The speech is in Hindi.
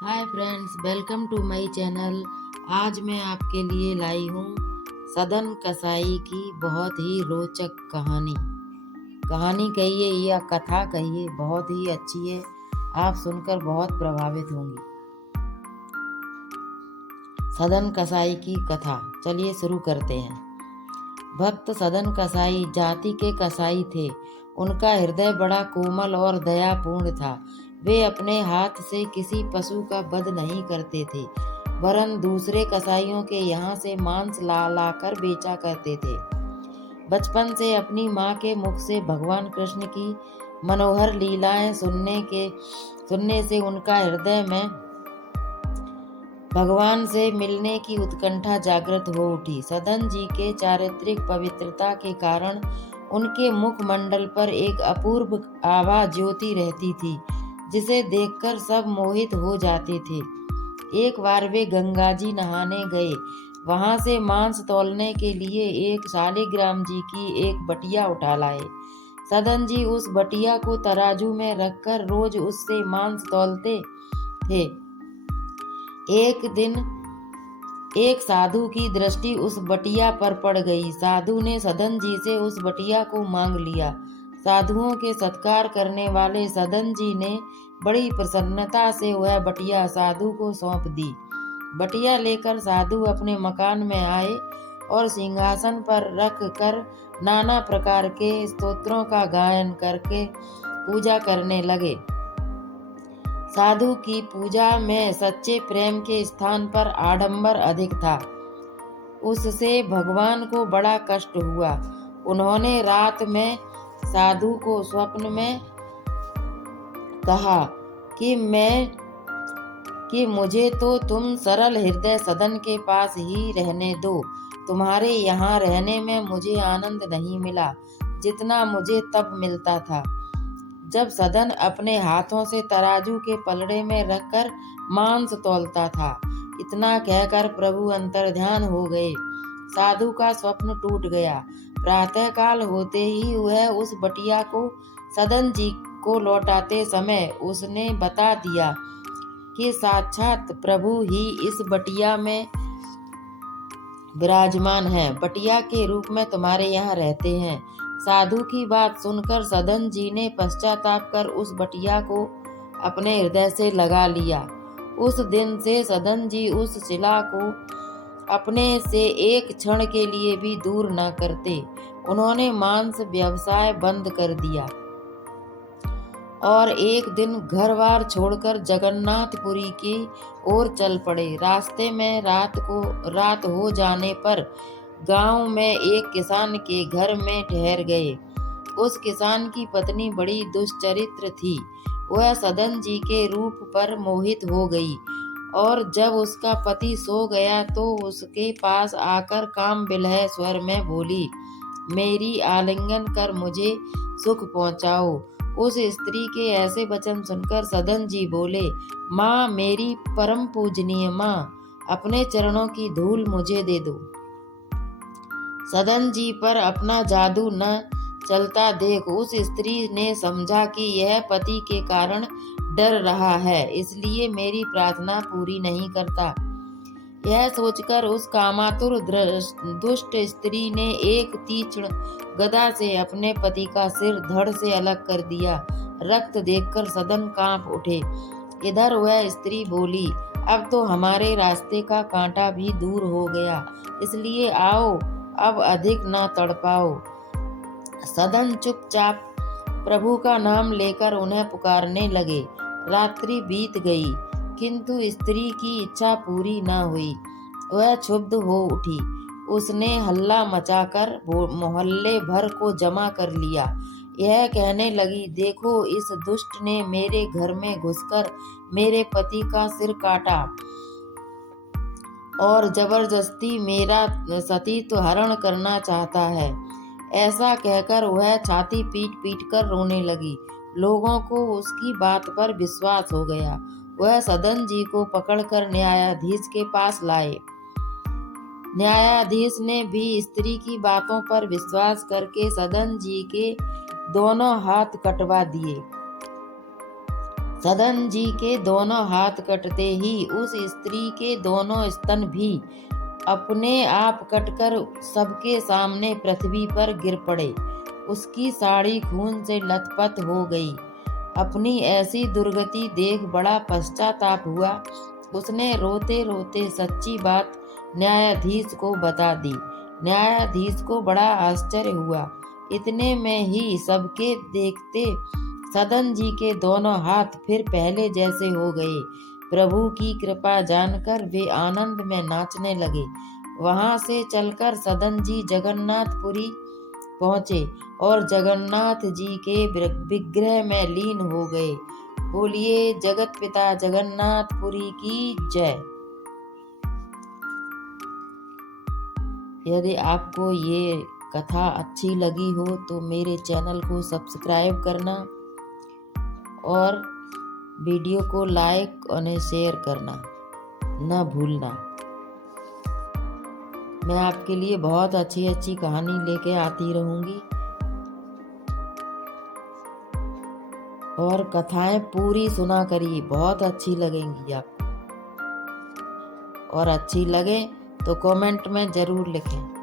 Hi friends, welcome to my channel. आज मैं आपके लिए लाई हूँ सदन कसाई की बहुत ही रोचक कहानी। कहानी कहिए या कथा कहिए, बहुत ही अच्छी है। आप सुनकर बहुत प्रभावित होंगी। सदन कसाई की कथा चलिए शुरू करते हैं। भक्त सदन कसाई जाति के कसाई थे। उनका हृदय बड़ा कोमल और दयापूर्ण था। वे अपने हाथ से किसी पशु का वध नहीं करते थे, वरन दूसरे कसाईयों के यहाँ से मांस ला लाकर बेचा करते थे। बचपन से अपनी माँ के मुख से भगवान कृष्ण की मनोहर लीलाएं सुनने से उनका हृदय में भगवान से मिलने की उत्कंठा जागृत हो उठी। सदन जी के चारित्रिक पवित्रता के कारण उनके मुखमंडल पर एक अपूर्व आभा ज्योति रहती थी, जिसे देखकर सब मोहित हो जाते थे। एक बार वे गंगा जी नहाने गए। वहां से मांस तौलने के लिए एक शालिग्राम जी की एक बटिया उठा लाए। सदन जी उस बटिया को तराजू में रखकर रोज उससे मांस तौलते थे। एक दिन एक साधु की दृष्टि उस बटिया पर पड़ गई। साधु ने सदन जी से उस बटिया को मांग लिया। साधुओं के सत्कार करने वाले सदन जी ने बड़ी प्रसन्नता से वह बटिया साधु को सौंप दी। बटिया लेकर साधु अपने मकान में आए और सिंहासन पर रख कर नाना प्रकार के स्तोत्रों का गायन करके पूजा करने लगे। साधु की पूजा में सच्चे प्रेम के स्थान पर आडंबर अधिक था। उससे भगवान को बड़ा कष्ट हुआ। उन्होंने रात में साधु को स्वप्न में कहा कि मुझे तो तुम सरल हृदय सदन के पास ही रहने दो। तुम्हारे यहाँ रहने में मुझे आनंद नहीं मिला जितना मुझे तब मिलता था, जब सदन अपने हाथों से तराजू के पलड़े में रखकर मांस तौलता था। इतना कहकर प्रभु अंतर्ध्यान हो गए। साधु का स्वप्न टूट गया। प्रातःकाल होते ही वह उस बटिया को सदन जी को लौटाते समय उसने बता दिया कि साक्षात प्रभु ही इस बटिया में विराजमान है, बटिया के रूप में तुम्हारे यहाँ रहते हैं। साधु की बात सुनकर सदन जी ने पश्चाताप कर उस बटिया को अपने हृदय से लगा लिया। उस दिन से सदन जी उस शिला को अपने से एक क्षण के लिए भी दूर न करते। उन्होंने मांस व्यवसाय बंद कर दिया और एक दिन घर-बार छोड़कर जगन्नाथपुरी की ओर चल पड़े। रास्ते में रात हो जाने पर गांव में एक किसान के घर में ठहर गए। उस किसान की पत्नी बड़ी दुष्चरित्र थी। वह सदन जी के रूप पर मोहित हो गई और जब उसका पति सो गया तो उसके पास आकर काम विलह स्वर में बोली, मेरी आलिंगन कर मुझे सुख पहुंचाओ। उस स्त्री के ऐसे वचन सुनकर सदन जी बोले, माँ, मेरी परम पूजनीय माँ, अपने चरणों की धूल मुझे दे दो। सदन जी पर अपना जादू न चलता देख उस स्त्री ने समझा कि यह पति के कारण डर रहा है, इसलिए मेरी प्रार्थना पूरी नहीं करता। यह सोचकर उस कामातुर दुष्ट स्त्री ने एक तीक्ष्ण गदा से अपने पति का सिर धड़ से अलग कर दिया। रक्त देखकर सदन कांप उठे। इधर वह स्त्री बोली, अब तो हमारे रास्ते का कांटा भी दूर हो गया, इसलिए आओ, अब अधिक ना तड़पाओ। सदन चुपचाप प्रभु का नाम लेकर उन्हें पुकारने लगे। रात्रि बीत गई, किंतु स्त्री की इच्छा पूरी न हुई। वह क्षुब्ध हो उठी। उसने हल्ला मचाकर मोहल्ले भर को जमा कर लिया। यह कहने लगी, देखो, इस दुष्ट ने मेरे घर में घुसकर मेरे पति का सिर काटा और जबरदस्ती मेरा सतीत्व हरण करना चाहता है। ऐसा कहकर वह छाती पीट पीट कर रोने लगी। लोगों को उसकी बात पर विश्वास हो गया। वह सदन जी को पकड़कर न्यायाधीश के पास लाए। न्यायाधीश ने भी स्त्री की बातों पर विश्वास करके सदन जी के दोनों हाथ कटवा दिए। सदन जी के दोनों हाथ कटते ही उस स्त्री के दोनों स्तन भी अपने आप कटकर सबके सामने पृथ्वी पर गिर पड़े। उसकी साड़ी खून से लथपथ हो गई। अपनी ऐसी दुर्गति देख बड़ा पश्चाताप हुआ। उसने रोते रोते सच्ची बात न्यायाधीश को बता दी। न्यायाधीश को बड़ा आश्चर्य हुआ। इतने में ही सबके देखते सदन जी के दोनों हाथ फिर पहले जैसे हो गए। प्रभु की कृपा जानकर वे आनंद में नाचने लगे। वहां से चलकर सदन जी जगन्नाथपुरी पहुंचे और जगन्नाथ जी के विग्रह में लीन हो गए। बोलिए जगत पिता जगन्नाथपुरी की जय। यदि आपको ये कथा अच्छी लगी हो तो मेरे चैनल को सब्सक्राइब करना और वीडियो को लाइक और शेयर करना न भूलना। मैं आपके लिए बहुत अच्छी अच्छी कहानी लेके आती रहूंगी और कथाएं पूरी सुना करिए, बहुत अच्छी लगेंगी आपको। और अच्छी लगे तो कमेंट में जरूर लिखें।